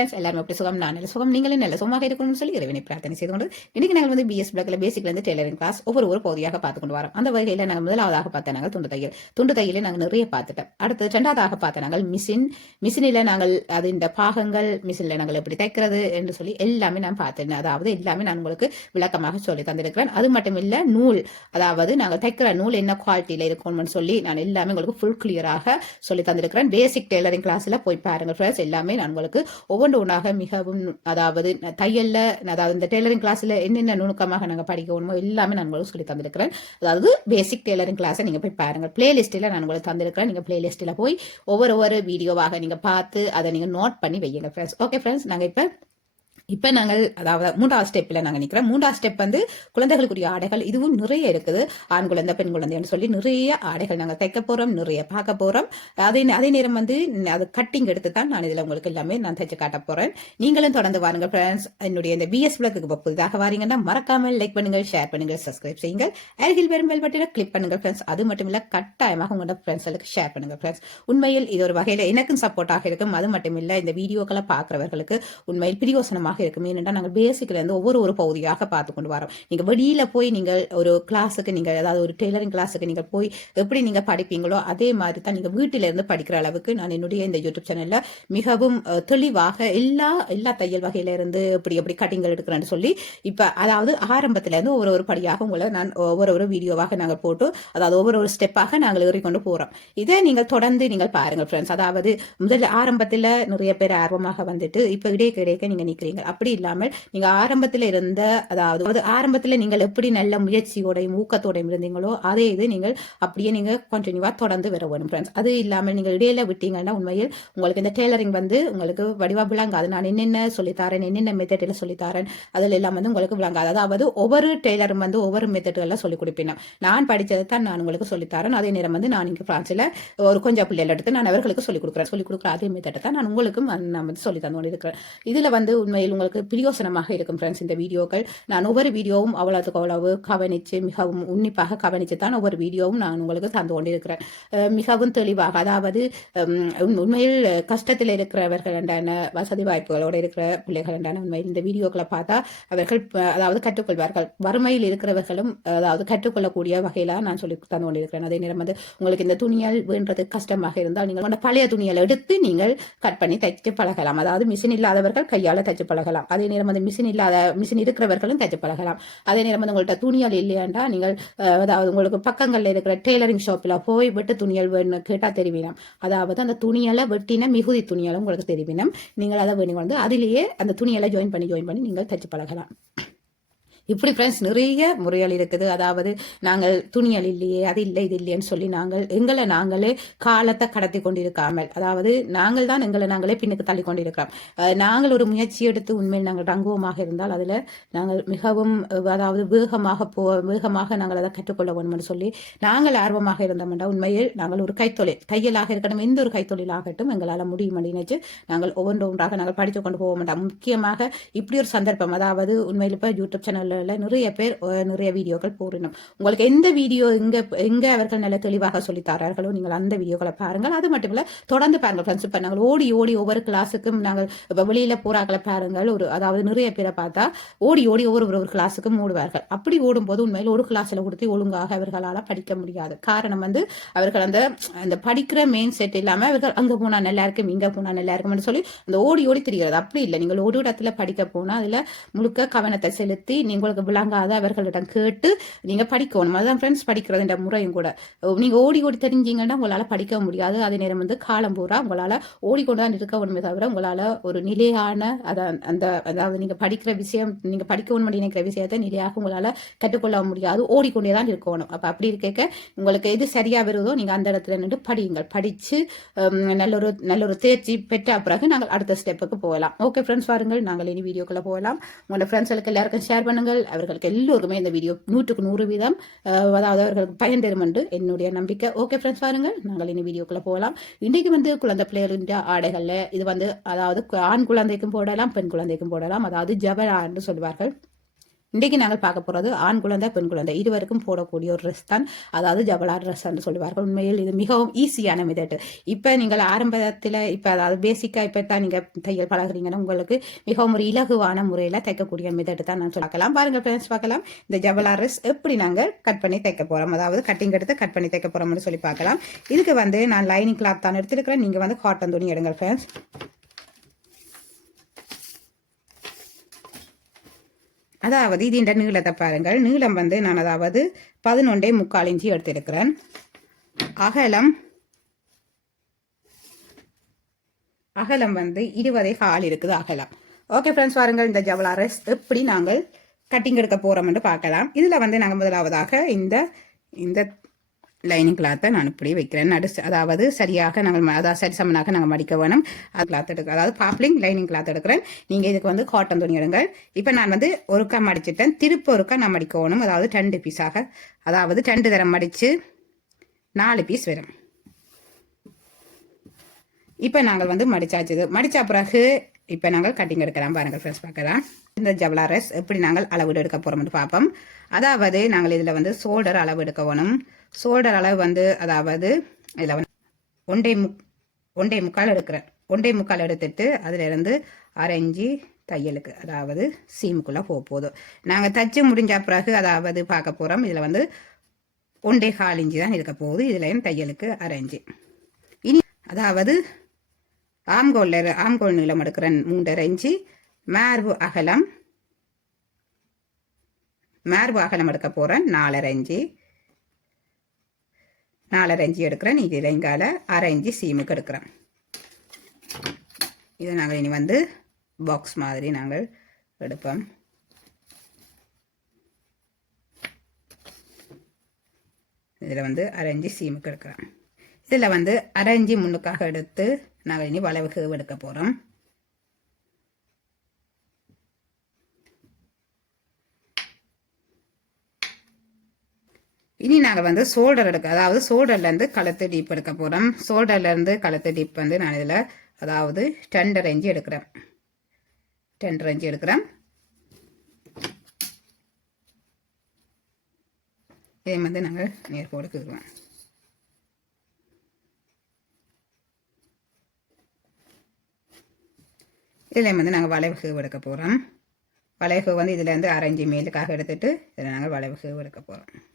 Friends, எல்லாரும் எப்படி சுகம்? நான் நல்ல சுகம், நீங்களும் நல்ல சுகமாக இருக்கணும்னு சொல்லி இறைவனை பிரார்த்தனை செய்து கொண்டு இன்னைக்கு நாங்கள் வந்து பிஎஸ் பிளாக்ல பேசிக்ல இருந்து டெய்லரிங் கிளாஸ் ஒவ்வொரு பகுதியாக பார்த்து கொண்டு வரோம். அந்த வகையில் நாங்கள் முதலாவதாக பார்த்த நாங்கள் துண்டு தையலை நாங்கள் நிறைய பார்த்துட்டோம். அடுத்து இரண்டாவதாக பார்த்த நாங்கள் மிஷினில் நாங்கள் அது இந்த பாகங்கள் மிஷினில் நாங்கள் எப்படி தைக்கிறது என்று சொல்லி எல்லாமே நான் பார்த்தேன். அதாவது எல்லாமே நான் உங்களுக்கு விளக்கமாக சொல்லி தந்திருக்கிறேன். அது மட்டும் இல்ல, நூல், அதாவது நாங்கள் தைக்கிற நூல் என்ன குவாலிட்டியில இருக்கணும்னு சொல்லி நான் எல்லாமே உங்களுக்கு ஃபுல் கிளியராக சொல்லி தந்திருக்கிறேன். பேசிக் டெய்லரிங் கிளாஸ்ல போய் பாருங்க ஃப்ரெண்ட்ஸ். எல்லாமே நான் உங்களுக்கு ஒவ்வொன்றாக மிகவும், அதாவது தையல்ல, அதாவது இந்த டெய்லரிங் கிளாஸ்ல என்னென்ன நுணுக்கமாக நாங்கள் படிக்கணுமோ எல்லாமே நான் உங்களுக்கு சொல்லி தந்திருக்கிறேன். அதாவது பேசிக் டெய்லரிங் கிளாஸை நீங்க போய் பாருங்க. பிளேலிஸ்ட்ல நான் உங்களுக்கு தந்திருக்கிறேன். நீங்க பிளேலிஸ்ட்ல போய் ஒவ்வொரு வீடியோவாக நீங்க பார்த்து அதை நீங்க நோட் பண்ணி வையுங்க ஃப்ரெண்ட்ஸ். ஓகே ஃப்ரெண்ட்ஸ், நாங்க இப்ப நாங்கள் அதாவது மூன்றாவது ஸ்டெப்ல நாங்கள் நிற்கிறோம். மூன்றாவது ஸ்டெப் வந்து குழந்தைகளுக்குரிய ஆடைகள். இதுவும் நிறைய இருக்குது. ஆண் குழந்தை, பெண் குழந்தைன்னு சொல்லி நிறைய ஆடைகள் நாங்கள் தைக்க போறோம், நிறைய பார்க்க போறோம். அதே நேரம் வந்து அது கட்டிங் எடுத்து தான் நான் இதுல உங்களுக்கு எல்லாமே நான் தைச்சு காட்ட போறேன். நீங்களும் தொடர்ந்து வாருங்க ஃப்ரெண்ட்ஸ். என்னுடைய இந்த பிஎஸ் பிளாக்கு புதிதாக வாரீங்கன்னா மறக்காமல் லைக் பண்ணுங்க, ஷேர் பண்ணுங்க, சப்ஸ்கிரைப் செய்யுங்க. அருகில் வரும் பெல் பட்டனை கிளிக் பண்ணுங்க ஃப்ரெண்ட்ஸ். அது மட்டும் இல்ல, கட்டாயமாக உங்களோட ஃப்ரெண்ட்ஸ்களுக்கு ஷேர் பண்ணுங்க ஃப்ரெண்ட்ஸ். உண்மையில் இது ஒரு வகையில எனக்கும் சப்போர்ட்டாக இருக்கும். அது மட்டும் இல்ல, இந்த வீடியோக்களை பார்க்கிறவர்களுக்கு உண்மையில் பிரியோசனமாக இருக்கும். ஏனென்றால் நாங்கள் பேசிக்ல இருந்து ஒவ்வொரு பகுதியாக பார்த்து கொண்டு வரோம். நீங்க வெளியில போய் நீங்கள் ஒரு கிளாஸுக்கு, நீங்கள் அதாவது ஒரு டெய்லரிங் கிளாஸுக்கு நீங்கள் போய் எப்படி நீங்க படிப்பீங்களோ அதே மாதிரி தான் நீங்க வீட்டில இருந்து படிக்கிற அளவுக்கு நான் என்னுடைய இந்த யூடியூப் சேனல்ல மிகவும் தெளிவாக எல்லா தையல் வகையில இருந்து எப்படி கட்டிங்கள் எடுக்கிறேன்னு சொல்லி இப்ப அதாவது ஆரம்பத்துல இருந்து ஒவ்வொரு படியாக உங்களை நான் ஒவ்வொரு வீடியோவாக நாங்கள் போட்டு, அதாவது ஒவ்வொரு ஸ்டெப்பாக நாங்கள் ஏறிக்கொண்டு போறோம். இதை நீங்கள் தொடர்ந்து நீங்கள் பாருங்க ஃப்ரெண்ட்ஸ். அதாவது முதல் ஆரம்பத்துல நிறைய பேர் ஆர்வமாக வந்துட்டு இப்ப இடையே நீங்க நிக்கிறீங்க. அப்படி இல்லாமல் நீங்க ஆரம்பத்தில் இருந்த, அதாவது ஆரம்பத்தில் நீங்கள் எப்படி நல்ல முயற்சியோடையும் ஊக்கத்தோடையும் இருந்தீங்களோ அதே இது நீங்கள் அப்படியே நீங்க கண்டினியூவா தொடர்ந்து வர வேணும் ஃப்ரெண்ட்ஸ். அது இல்லாமல் நீங்கள் இடையில விட்டீங்கன்னா உண்மையில் உங்களுக்கு இந்த டெய்லரிங் வந்து உங்களுக்கு வடிவா விளங்காது. நான் என்னென்ன சொல்லித்தாரேன், என்னென்ன மெத்தட்ல சொல்லித்தாரேன், அதில் எல்லாம் வந்து உங்களுக்கு விளங்காது. அதாவது ஒவ்வொரு டெய்லரும் வந்து ஒவ்வொரு மெத்தட்ல சொல்லிக் கொடுப்பேன். நான் படித்ததை தான் நான் உங்களுக்கு சொல்லித்தாரேன். அதே நேரம் வந்து நான் இங்க பிரான்ஸ்ல ஒரு கொஞ்சம் பிள்ளைகள் எடுத்து நான் அவர்களுக்கு சொல்லிக் கொடுக்குற அதே மெத்தட்டை தான் நான் உங்களுக்கும் நான் வந்து சொல்லி தந்து கொண்டு இருக்கிறேன். இதுல வந்து உண்மையில் உங்களுக்கு பிரயோசனமாக இருக்கும் ஃப்ரெண்ட்ஸ் இந்த வீடியோக்கள். நான் ஒவ்வொரு வீடியோவும் அவ்வளவு கவனிச்சு, மிகவும் உன்னிப்பாக கவனிச்சு தான் ஒவ்வொரு வீடியோவும் நான் உங்களுக்கு தந்து கொண்டிருக்கிறேன். மிகவும் தெளிவாக, அதாவது உண்மையில் கஷ்டத்தில் இருக்கிறவர்கள் என்றான, வசதி வாய்ப்புகளோடு இருக்கிற பிள்ளைகள் என்றான உண்மையில் இந்த வீடியோக்களை பார்த்தா அவர்கள் அதாவது கற்றுக்கொள்வார்கள். வறுமையில் இருக்கிறவர்களும் அதாவது கற்றுக்கொள்ளக்கூடிய வகையில நான் சொல்லி தந்து கொண்டிருக்கிறேன். அதே நேரம் வந்து உங்களுக்கு இந்த துணியால் வேண்டது கஷ்டமாக இருந்தால் நீங்கள் பழைய துணியால் எடுத்து நீங்கள் கட் பண்ணி தைச்சு பழகலாம். அதாவது மிஷின் இல்லாதவர்கள் கையால தைச்சு பழகலாம். அதே நேரம் வந்து மிஷின் இருக்கிறவர்களும் தைச்சு பழகலாம். அதே நேரம் வந்து உங்கள்கிட்ட துணியால் இல்லையாண்டா நீங்கள் அதாவது உங்களுக்கு பக்கங்கள்ல இருக்கிற டெய்லரிங் ஷாப்ல போய் வெட்டு துணியல் வேணும் கேட்டா தெரிவினம். அதாவது அந்த துணியால வெட்டின மிகுதி துணியாலும் உங்களுக்கு தெரிவினம். நீங்கள் அதை வேணும் வந்து அதிலேயே அந்த துணியெல்லாம் ஜாயின் பண்ணி நீங்கள் தைச்சு பழகலாம். இப்படி ஃப்ரெண்ட்ஸ் நிறைய முறைகள் இருக்குது. அதாவது நாங்கள் துணியல் இல்லையே, அது இல்லை, இது இல்லைன்னு சொல்லி நாங்களே காலத்தை கடத்தி கொண்டிருக்காமல், அதாவது நாங்கள் தான் எங்களை நாங்களே பின்னுக்கு தள்ளி கொண்டிருக்கிறோம். நாங்கள் ஒரு முயற்சி எடுத்து உண்மையில் நாங்கள் ரங்குவமாக இருந்தால் அதில் நாங்கள் மிகவும், அதாவது வேகமாக நாங்கள் அதை கற்றுக்கொள்ள வேணும்னு சொல்லி நாங்கள் ஆர்வமாக இருந்தோம்னா உண்மையில் நாங்கள் ஒரு தையலாக இருக்கட்டும், எந்த ஒரு கைத்தொழில் ஆகட்டும் எங்களால் முடியும் நினைச்சு நாங்கள் ஒவ்வொன்றாக நாங்கள் படித்து கொண்டு போக மாட்டோம். முக்கியமாக இப்படி ஒரு சந்தர்ப்பம், அதாவது உண்மையில் இப்போ யூடியூப் சேனல்ல நிறைய பேர் நிறைய வீடியோக்கள் போடணும். உங்களுக்கு எந்த வீடியோ எங்க அவர்கள் நல்ல தெளிவாக சொல்லி தரார்களோ நீங்கள் அந்த வீடியோக்களை பாருங்கள். அது மட்டும் இல்ல, தொடர்ந்து பாருங்கள் ஃப்ரெண்ட்ஸ். இப்ப நாங்கள் ஓடி ஒவ்வொரு கிளாஸுக்கும் நாங்கள் இப்ப வெளியில போறாக்களை பாருங்கள். அதாவது நிறைய பேரை பார்த்தா ஓடி ஒவ்வொரு கிளாஸுக்கும் ஓடுவார்கள். அப்படி ஓடும்போது உண்மையில் ஒரு கிளாஸ்ல கொடுத்து ஒழுங்காக அவர்களால் படிக்க முடியாது. காரணம் வந்து அவர்கள் அந்த படிக்கிற மெயின் செட் இல்லாம அவர்கள் அங்க போனா நல்லா இருக்கும், இங்க போனா நல்லா இருக்கும்னு சொல்லி அந்த ஓடி தெரிகிறது. அப்படி இல்லை, நீங்கள் ஒரு இடத்துல படிக்க போனா அதுல முழுக்க கவனத்தை செலுத்தி நீங்கள் விளங்காத அவர்களிடம் கேட்டு நீங்க படிக்கணும். அதுதான் ஃப்ரெண்ட்ஸ் படிக்கிறதுன்ற முறையும் கூட. நீங்க ஓடி தெரிஞ்சீங்கன்னா உங்களால படிக்க முடியாது. அதே நேரம் வந்து காலம் பூரா உங்களால ஓடிக்கொண்டுதான் இருக்க ஒண்ணுமே தவிர உங்களால ஒரு நிலையான அதாவது நீங்க படிக்கிற விஷயம், நீங்க படிக்கணும் நினைக்கிற விஷயத்தை நிலையாக உங்களால கற்றுக்கொள்ள முடியாது. ஓடிக்கொண்டேதான் இருக்கணும். அப்ப அப்படி இருக்க உங்களுக்கு எது சரியா வருதோ நீங்க அந்த இடத்துல நின்று படியுங்கள். படிச்சு நல்லொரு தேர்ச்சி பெற்ற பிறகு நாங்கள் அடுத்த ஸ்டெப்புக்கு போகலாம். ஓகே ஃப்ரெண்ட்ஸ், வாருங்கள் நாங்கள் இனி வீடியோக்குள்ள போகலாம். உங்களோட ஃப்ரெண்ட்ஸ்களுக்கு எல்லாருக்கும் ஷேர் பண்ணுங்கள். அவர்களுக்கு எல்லோருக்குமே இந்த வீடியோ 100% அதாவது அவர்களுக்கு பயன் தரும் என்று என்னுடைய நம்பிக்கை. ஓகே ஃப்ரெண்ட்ஸ், பாருங்கள் நாங்கள் இனி வீடியோக்குள்ள போகலாம். இன்றைக்கு வந்து குழந்தை பிள்ளைகளின் ஆடைகள்ல இது வந்து அதாவது ஆண் குழந்தைக்கும் போடலாம், பெண் குழந்தைக்கும் போடலாம். அதாவது ஜபரா என்று சொல்வார்கள். இன்றைக்கு நாங்கள் பார்க்க போகிறது ஆண் குழந்தை பெண் குழந்தை இருவருக்கும் போடக்கூடிய ஒரு ட்ரெஸ் தான், அதாவது ஜபலா ட்ரெஸ் என்று சொல்லுவார்கள். உண்மையில் இது மிகவும் ஈஸியான மெத்தட். இப்போ நீங்கள் ஆரம்பத்தில் இப்போ அதாவது பேசிக்காக இப்போ தான் நீங்கள் தையல் பழகுறீங்கன்னா உங்களுக்கு மிகவும் ஒரு இலகுவான முறையில் தைக்கக்கூடிய மெத்தட் தான் நான் பார்க்கலாம். பாருங்கள் ஃப்ரெண்ட்ஸ், பார்க்கலாம் இந்த ஜபலா ட்ரெஸ் எப்படி நாங்கள் கட் பண்ணி தைக்க போகிறோம், அதாவது கட்டிங் எடுத்து கட் பண்ணி தைக்க போகிறோம்னு சொல்லி பார்க்கலாம். இதுக்கு வந்து நான் லைனிங் கிளாத் தான் எடுத்துருக்கிறேன். நீங்கள் வந்து காட்டன் துணி எடுங்கள் ஃப்ரெண்ட்ஸ். அதாவது இது இந்த நீளத்தை பாருங்கள். நீளம் வந்து நான் அதாவது 11.75 இன்ச்சு எடுத்திருக்கிறேன். அகலம் வந்து 20.25 இருக்குது அகலம். ஓகே ஃப்ரெண்ட்ஸ், பாருங்கள் இந்த ஜவலா ட்ரெஸ் எப்படி நாங்கள் கட்டிங் எடுக்க போகிறோம்னு பார்க்கலாம். இதில் வந்து நாங்கள் முதலாவதாக இந்த லைனிங் கிளாத்தை நான் இப்படி வைக்கிறேன். அதாவது சரியாக நாங்கள் அதாவது சரி சமனாக நாங்கள் மடிக்க வேணும். அது கிளாத் எடுக்க, அதாவது பாப்லிங் லைனிங் கிளாத் எடுக்கிறேன். நீங்கள் இதுக்கு வந்து காட்டன் துணி எடுங்கள். இப்போ நான் வந்து ஒருக்கா மடிச்சிட்டேன், திருப்பி ஒருக்கா நான் மடிக்கணும். அதாவது 2 பீஸாக, அதாவது 2 தரம் மடித்து 4 பீஸ் வரும். இப்போ நாங்கள் வந்து மடிச்சாச்சு. மடித்த பிறகு இப்போ நாங்கள் கட்டிங் எடுக்கலாம். பாருங்கள் ஃப்ரெண்ட்ஸ், பார்க்கலாம் இந்த ஜவலா ட்ரெஸ் எப்படி நாங்கள் அளவு எடுக்க போகிறோம்னு பார்ப்போம். அதாவது நாங்கள் இதில் வந்து ஷோல்டர் அளவு எடுக்க வேணும். ஷோல்டர் அளவு வந்து அதாவது இதில் வந்து 1.25 எடுக்கிறேன். 1.25 எடுத்துட்டு அதிலிருந்து 1/2 இன்ச்சு தையலுக்கு, அதாவது சீமுக்குள்ளே போதும். நாங்கள் தச்சு முடிஞ்ச பிறகு அதாவது பார்க்க போகிறோம். இதில் வந்து 1.25 இன்ச்சு தான் இருக்க போகுது. இதில் தையலுக்கு 1/2 இன்ச்சு. இனி அதாவது ஆம்கோல் நீளம் எடுக்கிறேன் 3.5 இன்ச்சு. மார்பு அகலம் எடுக்க போகிறேன் 4.5 இன்ச்சு. 4.5 இன்ச்சு எடுக்கிறேன். இது இங்கால 1/2 இன்ச்சு சீமுக்கு எடுக்கிறேன். இதை நாங்கள் இனி வந்து பாக்ஸ் மாதிரி நாங்கள் எடுப்போம். இதில் வந்து 1/2 இன்ச்சு சீமுக்கு எடுக்கிறேன். இதில் வந்து 1/2 இன்ச்சு முன்னுக்காக எடுத்து நாங்கள் இனி வளைவுக்கு எடுக்க போகிறோம். இனி நாங்கள் வந்து ஷோல்டர் எடுக்க, அதாவது ஷோல்டர்லேருந்து கழுத்து டீப் எடுக்க போகிறோம். ஷோல்டர்லேருந்து கழுத்து டீப் வந்து நான் இதில் அதாவது 2.5 இன்ச்சு எடுக்கிறேன். 2.5 இன்ச்சு எடுக்கிறேன். இதே வந்து நாங்கள் நேர்கோடு கீறுவோம். இதில் வந்து நாங்கள் வளைவு எடுக்க போகிறோம். வளைவு வந்து இதில் வந்து 1/2 இன்ச்சு மேலுக்காக எடுத்துட்டு இதில் நாங்கள் வளைவு எடுக்க போகிறோம்.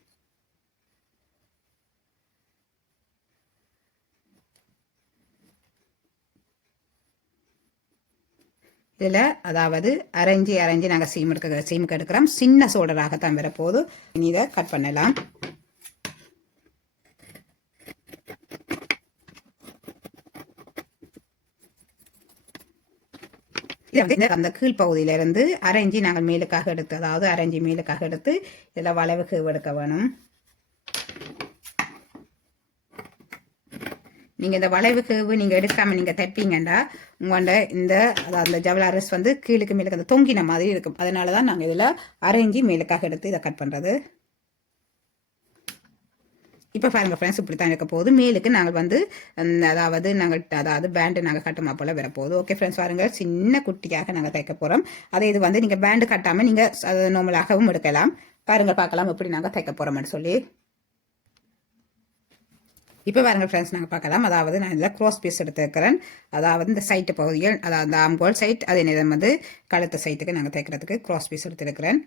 இதில் அதாவது 1/2 இன்ச்சு நாங்கள் சீமுக்கு எடுக்கிறோம். சின்ன ஷோல்டராகத்தான் வரப்போது. இனி இதை கட் பண்ணலாம். இதை வந்து அந்த கீழ்ப்பகுதியிலிருந்து 1/2 இன்ச்சு நாங்கள் மேலுக்காக எடுத்து, அதாவது 1/2 இன்ச்சு மேலுக்காக எடுத்து இதில் வளைவு எடுக்க வேணும். நீங்கள் இந்த வளைவுக்கு நீங்கள் எடுக்காமல் நீங்கள் தைப்பீங்கன்னா உங்களோட அந்த ஜவலா ட்ரெஸ் வந்து கீழுக்கு மேலுக்கு அந்த தொங்கின மாதிரி இருக்கும். அதனால தான் நாங்கள் இதில் 1/2 இன்ச்சு மேலுக்காக எடுத்து இதை கட் பண்ணுறது. இப்போ பாருங்கள் ஃப்ரெண்ட்ஸ், இப்படி தான் இருக்க போகுது. மேலுக்கு நாங்கள் வந்து அதாவது பேண்டு நாங்கள் கட்டுமா போல் வரப்போகுது. ஓகே ஃப்ரெண்ட்ஸ், பாருங்கள் சின்ன குட்டியாக நாங்கள் தைக்க போகிறோம். அதே இது வந்து நீங்கள் பேண்டு கட்டாமல் நீங்கள் அது நார்மலாகவும் எடுக்கலாம். பாருங்கள், பார்க்கலாம் எப்படி நாங்கள் தைக்க போகிறோம்னு சொல்லி. இப்போ பாருங்கள் ஃப்ரெண்ட்ஸ், நாங்கள் பார்க்கலாம். அதாவது நான் இதில் க்ராஸ் பீஸ் எடுத்துருக்கிறேன். அதாவது இந்த சைட்டு பகுதிகள், அதாவது இந்த ஆம்கோல் சைட், அதே நேரம் வந்து கழுத்து சைட்டுக்கு நாங்கள் தைக்கிறதுக்கு க்ராஸ் பீஸ் எடுத்துருக்கிறேன்.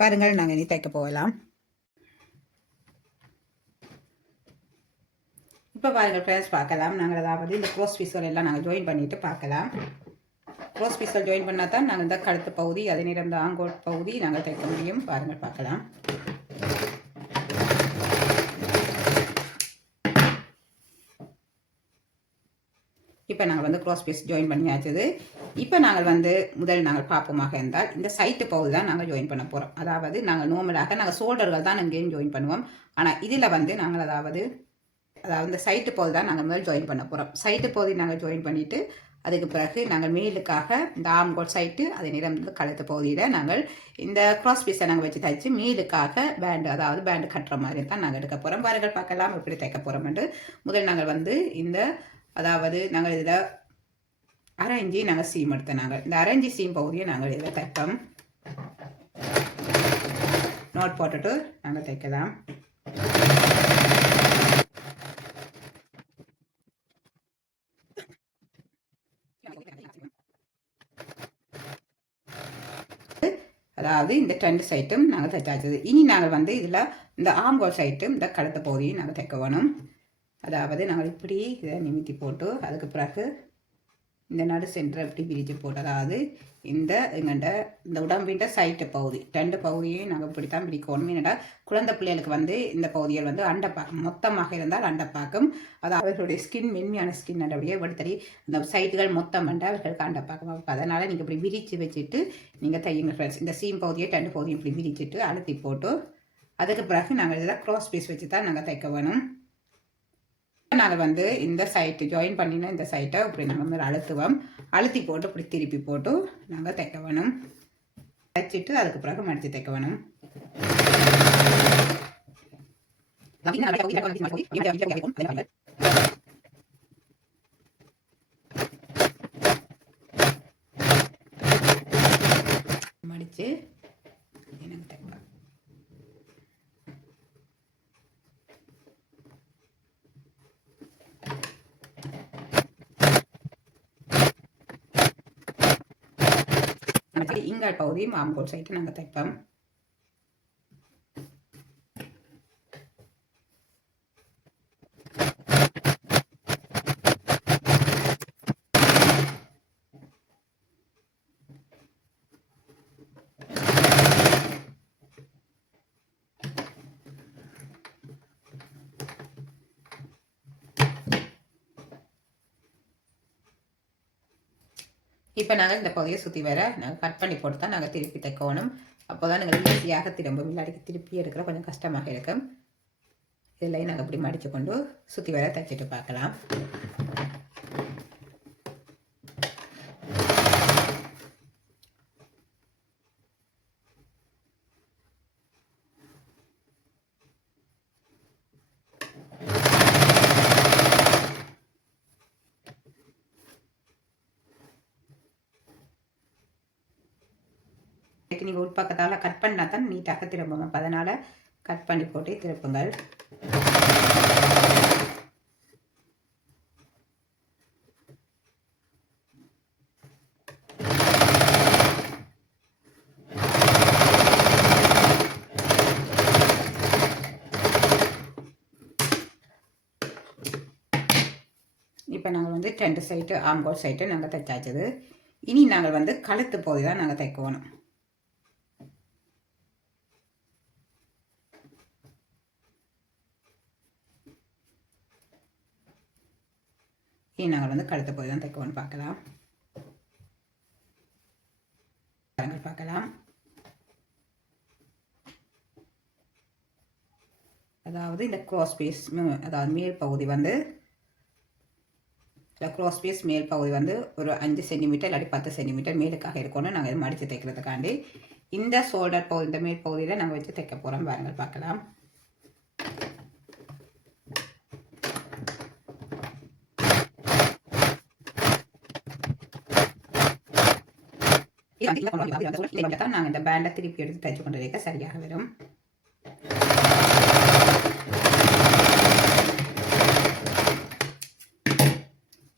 பாருங்கள், நாங்கள் இனி தைக்க போகலாம். இப்போ பாருங்கள் ஃப்ரெண்ட்ஸ், பார்க்கலாம். நாங்கள் அதாவது இந்த க்ராஸ் பீஸ்கள் எல்லாம் நாங்கள் ஜாயின் பண்ணிவிட்டு பார்க்கலாம். க்ராஸ் பீஸ்கள் ஜாயின் பண்ணால் தான் நாங்கள் இந்த கழுத்து பகுதி, அதே நேரம் இந்த ஆங்கோல் பகுதி நாங்கள் தைக்க முடியும். பாருங்கள், பார்க்கலாம். இப்போ நாங்கள் வந்து க்ராஸ் பீஸ் ஜாயின் பண்ணியாச்சது. இப்போ நாங்கள் வந்து நாங்கள் பார்ப்போமாக இருந்தால் இந்த சைட்டு பகுதி தான் நாங்கள் ஜாயின் பண்ண போகிறோம். அதாவது நாங்கள் நார்மலாக நாங்கள் ஷோல்டர்கள் தான் இங்கேயும் ஜாயின் பண்ணுவோம். ஆனால் இதில் வந்து நாங்கள் அதாவது இந்த சைட்டு பகுதி தான் நாங்கள் முதல் ஜாயின் பண்ண போகிறோம். சைட்டு பகுதி நாங்கள் ஜாயின் பண்ணிவிட்டு அதுக்கு பிறகு நாங்கள் மேலுக்காக இந்த ஆம்கோல் சைட்டு, அதே நேரம் வந்து கழுத்து பகுதியில் நாங்கள் இந்த க்ராஸ் பீஸை நாங்கள் வச்சு தைச்சு மேலுக்காக பேண்டு, அதாவது பேண்டு கட்டுற மாதிரி தான் நாங்கள் எடுக்க போகிறோம். பாருங்கள், பார்க்கலாம் எப்படி தைக்க போகிறோம்ட்டு. நாங்கள் வந்து அதாவது நாங்கள் இதில் 1/2 இன்ச்சு நாங்கள் சீம் எடுத்தோம். நாங்கள் இந்த 1/2 இன்ச்சு சீம் பகுதியை நாங்கள் இதில் தைப்போம். நோட் போட்டுட்டு நாங்கள் தைக்கலாம். அதாவது இந்த 2 சைட்டும் நாங்கள் தைச்சாச்சது. இனி நாங்கள் வந்து இதில் இந்த ஆம்கோல் சைட்டும் இந்த கழுத்து பகுதியும் நாங்கள் தைக்க வேணும். அதாவது நாங்கள் இப்படி இதை நிமித்தி போட்டு அதுக்கு பிறகு இந்த நடு சென்டரை இப்படி பிரித்து போட்டு, அதாவது எங்கள்கிட்ட இந்த உடம்பின் சைட்டு பகுதி 2 பகுதியையும் நாங்கள் இப்படி தான் பிரிக்கணும். என்னடா குழந்தை பிள்ளைகளுக்கு வந்து இந்த பகுதிகள் வந்து அண்டைப்பாக்கம் மொத்தமாக இருந்தால் அண்டைப்பாக்கம், அதாவது அவர்களுடைய ஸ்கின் மென்மையான ஸ்கின் அப்படியே எடுத்தடி இந்த சைட்டுகள் மொத்தம் வந்து அவர்களுக்கு அண்டைப்பாக்கம். அதனால் நீங்கள் இப்படி விரித்து வச்சுட்டு நீங்கள் தையுங்க ஃப்ரெண்ட்ஸ். இந்த சீம் பகுதியை 2 பகுதியும் இப்படி விரிச்சுட்டு அழுத்தி போட்டு அதுக்கு பிறகு நாங்கள் இதில் க்ராஸ் பீஸ் வச்சு தான் நாங்கள் தைக்க வேணும். நாங்கள் வந்து இந்த சைட்டு ஜாயின் பண்ணின இந்த சைட்டை இப்படி நாங்கள் மேலே அழுத்துவோம். அழுத்தி போட்டு இப்படி திருப்பி போட்டு நாங்கள் தைக்க வேணும். தைச்சிட்டு அதுக்கு பிறகு மடித்து தைக்க வேணும். மடித்து எனக்கு தைப்பேன். இங்கால் பகுதி ஆம்கோல் சைட்டு நாங்கள் தைப்போம். இப்போ நாங்கள் இந்த பகுதியை சுற்றி வர நாங்கள் கட் பண்ணி போட்டு தான் நாங்கள் திருப்பி தைக்கணும். அப்போ தான் நாங்கள் ஈஸியாக திரும்ப விளையாடிக்கு திருப்பி எடுக்கிற கொஞ்சம் கஷ்டமாக இருக்கும். இதெல்லாம் நாங்கள் இப்படி மடித்து கொண்டு சுற்றி வர தைச்சிட்டு பார்க்கலாம். நீங்கள் உட்பக்கத்தால் கட் பண்ணால் தான் நீட்டாக திரும்பும். அப்போ அதனால் கட் பண்ணி போட்டு திருப்புங்கள். இப்போ நாங்கள் வந்து 2 சைட்டு ஆம்கோல் சைட்டு நாங்கள் தைச்சாச்சது. இனி நாங்கள் வந்து கழுத்து பகுதி தான் நாங்கள் தைக்கணும். நாங்கள் வந்து கழுத்தை போய் தான் தைக்கணும்னு பார்க்கலாம். அதாவது இந்த க்ராஸ் பீஸ், அதாவது மேல் பகுதி வந்து க்ராஸ் பீஸ் மேல் பகுதி வந்து ஒரு 5 சென்டிமீட்டர் இல்லாட்டி 10 சென்டிமீட்டர் மேலுக்காக இருக்கணும். நாங்கள் இதை மடித்து தைக்கிறதுக்காண்டி இந்த ஷோல்டர் பகுதி, இந்த மேல் பகுதியில் நாங்கள் வச்சு தைக்க போகிறோம். பாருங்கள் பார்க்கலாம். நாங்கள் இந்த பேண்டை திருப்பி எடுத்து தைச்சு கொண்டு வைக்க சரியாக வரும்.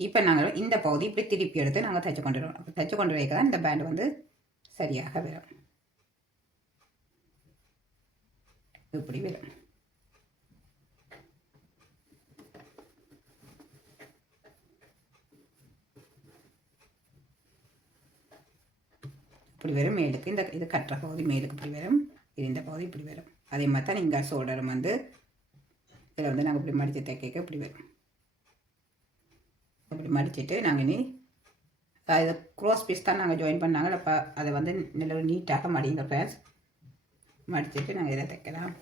இப்போ நாங்கள் இந்த பகுதி இப்படி திருப்பி எடுத்து நாங்கள் தைச்சு கொண்டு வருவோம். தைச்சு கொண்டு வைக்க தான் இந்த பேண்ட் வந்து சரியாக வரும். இப்படி வரும். இப்படி வரும் மேலுக்கு. இது கட்டுற பகுதி மேலுக்கு இப்படி வரும். இது இந்த பகுதி இப்படி வரும். அதே மாதிரி தான் இங்கே ஷோல்டரும் வந்து இதில் வந்து நாங்கள் இப்படி மடித்து தைக்க இப்படி வரும். இப்படி மடிச்சுட்டு நாங்கள் இனி இது க்ராஸ் பீஸ் தான் நாங்கள் ஜாயின் பண்ணாங்க. அப்போ அதை வந்து நல்ல நீட்டாக மடிங்க ஃப்ரெண்ட்ஸ். மடிச்சுட்டு நாங்கள் இதை தைக்கலாம்.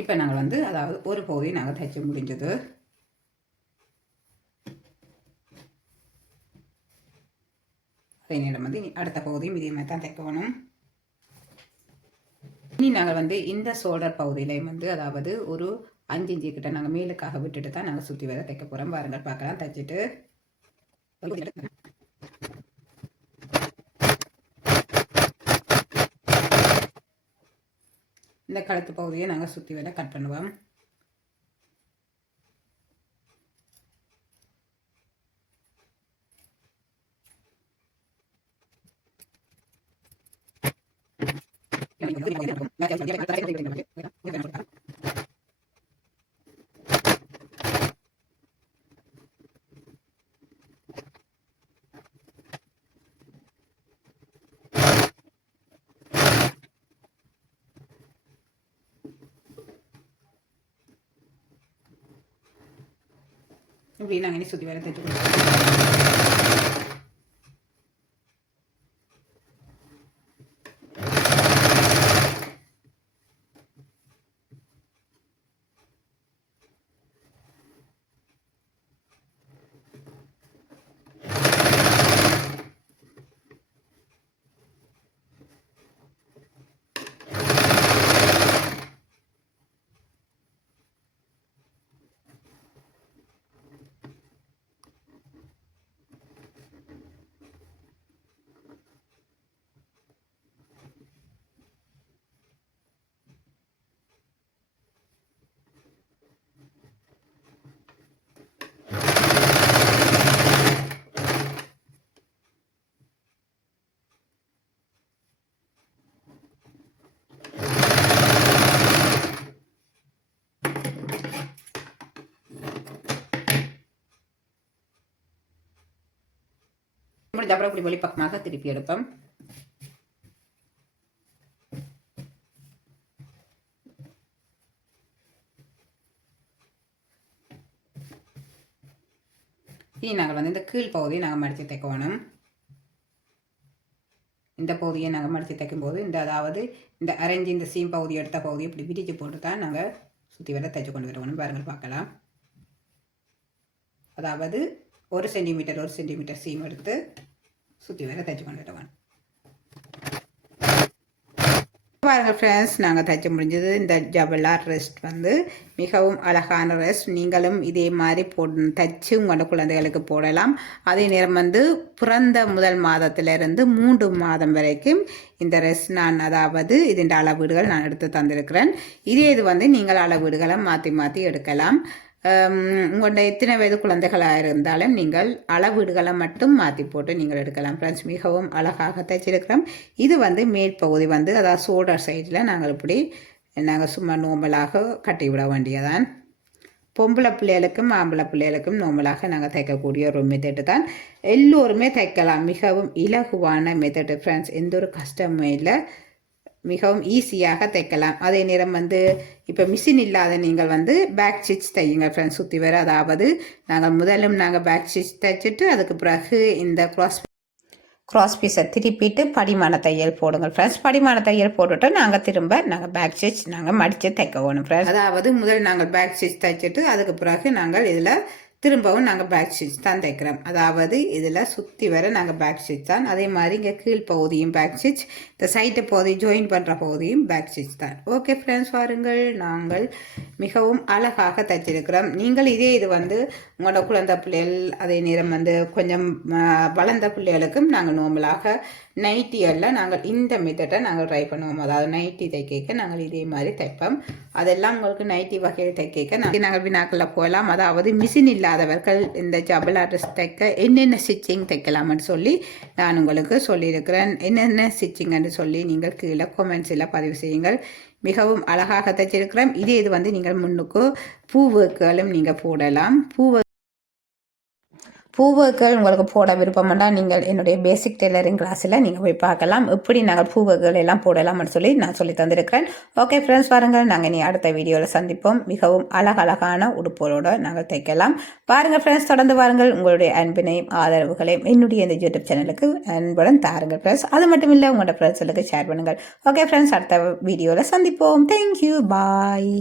இப்போ நாங்கள் வந்து அதாவது ஒரு பகுதி நாங்கள் தைச்சு முடிஞ்சது. அதே நேரம் வந்து அடுத்த பகுதியும் இதே மாதிரி தான் தைக்க வேணும். இனி நாங்கள் வந்து இந்த ஷோல்டர் பகுதியிலையும் வந்து அதாவது ஒரு 5 இன்ச்சு கிட்ட நாங்கள் மேலுக்காக விட்டுட்டு தான் நாங்கள் சுற்றி வர தைக்க போகிறோம். பாருங்கள் பார்க்கலாம். தைச்சிட்டு இந்த கழுத்து பகுதியை நாங்கள் சுற்றி வர கட் பண்ணுவோம். இப்படி நாங்கள் இனி சுற்றி வர தைச்சு கொடுப்போம். முடிஞ்ச அப்புறம் இப்படி வெளிப்பக்கமாக திருப்பி எடுப்போம். இனி நாங்கள் வந்து இந்த கீழ் பகுதியை நாங்கள் மடித்து தைக்கணும். இந்த பகுதியை நாங்கள் மடித்து தைக்கும்போது இந்த அதாவது இந்த அரைஞ்சி இந்த சீம் பகுதி எடுத்த பகுதியை இப்படி விரிச்சு போட்டு தான் நாங்கள் சுற்றி வர தைச்சு கொண்டு வரணும். பாருங்கள் பார்க்கலாம். அதாவது 1 சென்டிமீட்டர் சீம் எடுத்து சுற்றி வர தைச்சு கொண்டு வரணும். பாருங்கள் ஃப்ரெண்ட்ஸ், நாங்கள் தைச்சு முடிஞ்சது. இந்த ஜபலார் ரெஸ்ட் வந்து மிகவும் அழகான ரெஸ்ட். நீங்களும் இதே மாதிரி தைச்சு உங்களோட குழந்தைகளுக்கு போடலாம். அதே நேரம் வந்து பிறந்த முதல் மாதத்திலிருந்து 3 மாதம் வரைக்கும் இந்த ரெஸ்ட் நான் அதாவது இதன் அளவீடுகள் நான் எடுத்து தந்திருக்கிறேன். இது வந்து நீங்கள் அளவீடுகளை மாற்றி மாற்றி எடுக்கலாம். உங்களோட எத்தனை வயது குழந்தைகளாக இருந்தாலும் நீங்கள் அளவீடுகளை மட்டும் மாற்றி போட்டு நீங்கள் எடுக்கலாம். ஃப்ரெண்ட்ஸ், மிகவும் அழகாக தைச்சிருக்கிறோம். இது வந்து மேல் பகுதி வந்து அதாவது ஷோல்டர் சைடில் நாங்கள் இப்படி நாங்கள் சும்மா நோம்பலாக கட்டிவிட வேண்டியதான். பொம்பளை பிள்ளைகளுக்கும் ஆம்பளை பிள்ளைகளுக்கும் நோம்பலாக நாங்கள் தைக்கக்கூடிய ஒரு மெத்தடு தான். எல்லோருமே தைக்கலாம். மிகவும் இலகுவான மெத்தடு ஃப்ரெண்ட்ஸ். எந்த ஒரு கஷ்டமும் இல்லை. மிகவும் ஈஸியாக தைக்கலாம். அதே நேரம் வந்து இப்போ மிஷின் இல்லாத நீங்கள் வந்து பேக் ஸ்டிச் தையுங்க ஃப்ரெண்ட்ஸ். சுற்றி வர அதாவது நாங்கள் பேக் ஸ்டிச் தைச்சிட்டு அதுக்கு பிறகு இந்த க்ராஸ் பீஸை திருப்பிட்டு படிமான தையல் போடுங்க ஃப்ரெண்ட்ஸ். படிமான தையல் போட்டுட்டு நாங்கள் பேக் ஸ்டிச் மடித்து தைக்க வேணும் ஃப்ரெண்ட்ஸ். அதாவது முதல் நாங்கள் பேக் ஸ்டிச் தைச்சிட்டு அதுக்கு பிறகு நாங்கள் இதில் திரும்பவும் நாங்கள் பேக் ஸ்டிச் தான் தைக்கிறோம். அதாவது இதில் சுற்றி வர நாங்கள் பேக் ஸ்டிச் தான். அதே மாதிரி இங்கே கீழ் பகுதியும் பேக் ஸ்டிச், இந்த சைட்டு பகுதி ஜாயின் பண்ணுற பகுதியும் பேக் ஸ்டிச் தான். ஓகே ஃப்ரெண்ட்ஸ், வாருங்கள். நாங்கள் மிகவும் அழகாக தைச்சிருக்கிறோம். நீங்கள் இது வந்து உங்களோட குழந்தை பிள்ளைகள் அதே நேரம் வந்து கொஞ்சம் வளர்ந்த பிள்ளைகளுக்கும் நாங்கள் நார்மலாக நைட்டியெல்லாம் நாங்கள் இந்த மெத்தடை நாங்கள் ட்ரை பண்ணுவோம். அதாவது நைட்டி தைக்க நாங்கள் இதே மாதிரி தைப்போம். அதெல்லாம் உங்களுக்கு நைட்டி வகையில் தைக்க நாங்கள் வினாக்களில் போகலாம். அதாவது மிஷின் இல்லாதவர்கள் இந்த ஜபலா ட்ரெஸ் தைக்க என்னென்ன ஸ்டிச்சிங் தைக்கலாம்னு சொல்லி நான் உங்களுக்கு சொல்லியிருக்கிறேன். என்னென்ன ஸ்டிச்சிங்னு சொல்லி நீங்கள் கீழே கொமெண்ட்ஸில் பதிவு செய்யுங்கள். மிகவும் அழகாக தைச்சிருக்கிறோம். இது வந்து நீங்கள் முன்னுக்கு பூவுக்களும் நீங்கள் போடலாம். பூவுகள் உங்களுக்கு போட விருப்பம்னா நீங்கள் என்னுடைய பேசிக் டெய்லரிங் கிளாஸில் நீங்கள் போய் பார்க்கலாம். எப்படி நாங்கள் பூவுகள் எல்லாம் போடலாம்னு சொல்லி நான் சொல்லி தந்திருக்கிறேன். ஓகே ஃப்ரெண்ட்ஸ், வாருங்கள். நாங்கள் இனி அடுத்த வீடியோவில் சந்திப்போம். மிகவும் அழகழகான உடுப்போடு நாங்கள் தைக்கலாம். பாருங்கள் ஃப்ரெண்ட்ஸ், தொடர்ந்து வாருங்கள். உங்களுடைய அன்பினையும் ஆதரவுகளையும் என்னுடைய இந்த யூடியூப் சேனலுக்கு அன்புடன் தாருங்கள் ஃப்ரெண்ட்ஸ். அது மட்டும் இல்லை, உங்களோட ஃப்ரெண்ட்ஸுக்கு ஷேர் பண்ணுங்கள். ஓகே ஃப்ரெண்ட்ஸ், அடுத்த வீடியோவில் சந்திப்போம். தேங்க்யூ, பாய்.